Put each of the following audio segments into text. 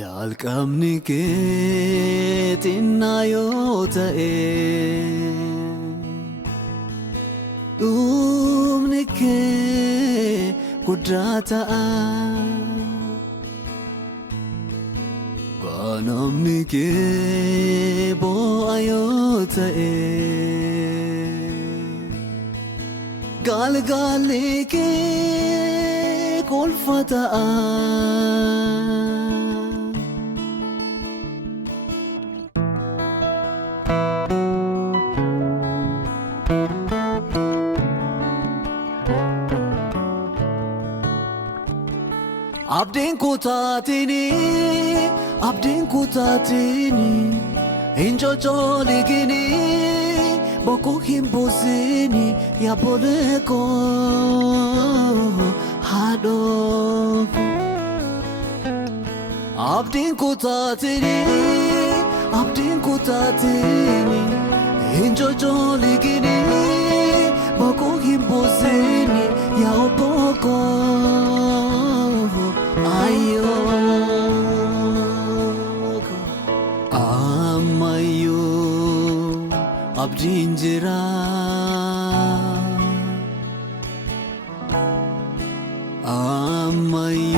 Jalqabni kee xinnaa yoo ta'e dhumni kee guddaa ta'a. Banamni kee boo'a yoo ta'e galgalli kee kolfa ta'a. Abdiin kutaatini hinjojooligini boqoo hin buusini yaaboleeko haadhoofu. Abdiin kutaatini hinjojooligini boqoo hin buusini yaaboleeko. Ammayyuu abdiin jira.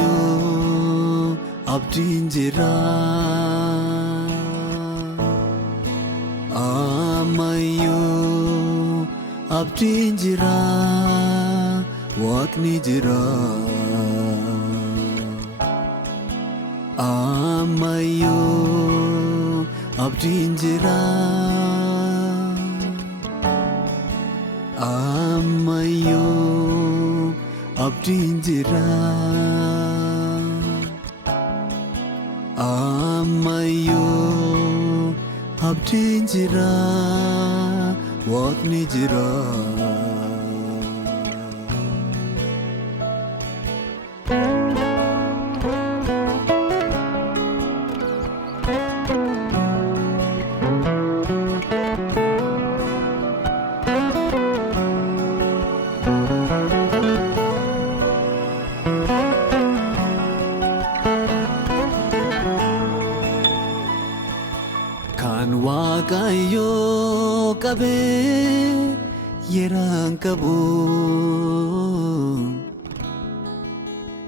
Ammayyuu abdiin jira. Ammayyuu abdiin jira. Waaqni jira. Ammayyuu abdiin jira. Ammayyuu abdiin jira. Ammayyuu abdiin jira. Waaqni jira. Kan Waaqayyoo qabee yeraan qabu.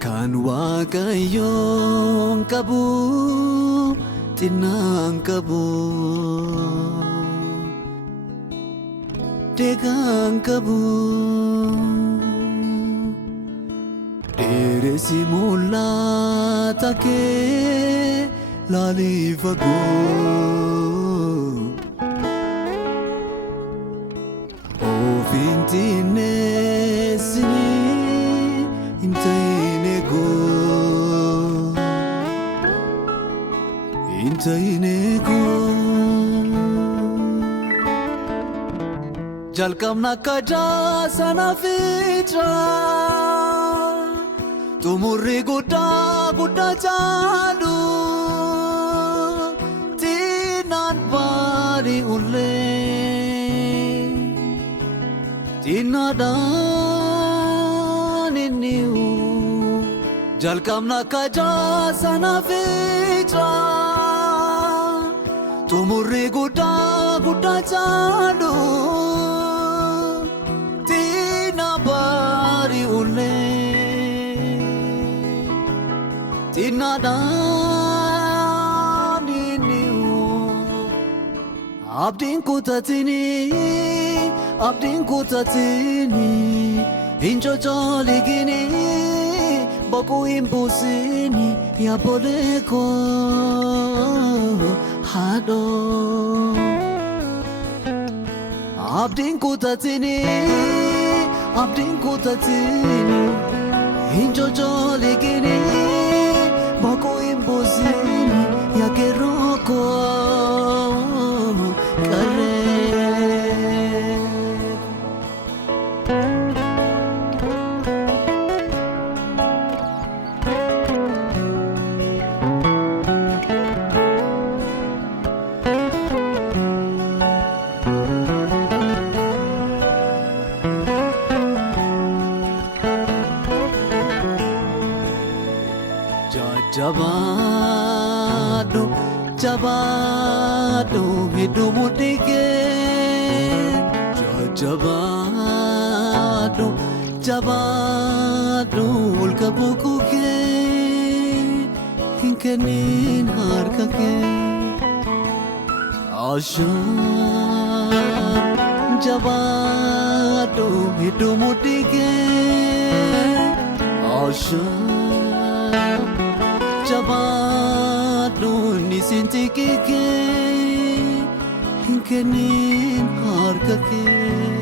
Kan Waaqayyoon qabu xinnaan qabu. Deegaan qabu. Dheeresi mul'ata kee laalii fagoo. Ofiintineessini hin ta'ine goo. Hin ta'ine goo. Jalqabna akka jaasana fiixra. Xumurri guddaa caalu. Xinnaan baari ullee. Xinnaadhaan inniu. Jalqabna akka jaasana fiixra. Xumurri guddaa caalu. Xinnaan baari ullee. Xinnaadhaan inniu. Abdiin kutaatini hinjojooligini boqoo hin buusini yaaboleeko haadhoo. Abdiin kutaatini hinjojooligini boqoo hin buusini yaakerooko qaree. Jajjabaa jabaadhu hedduu mudhii kee jabaadhu ol qabuu kee hin kennin harka kee ashaan jabaadhu hedduu mudhii kee ashaan jabaadhu nisinti kee hin kennin harka kee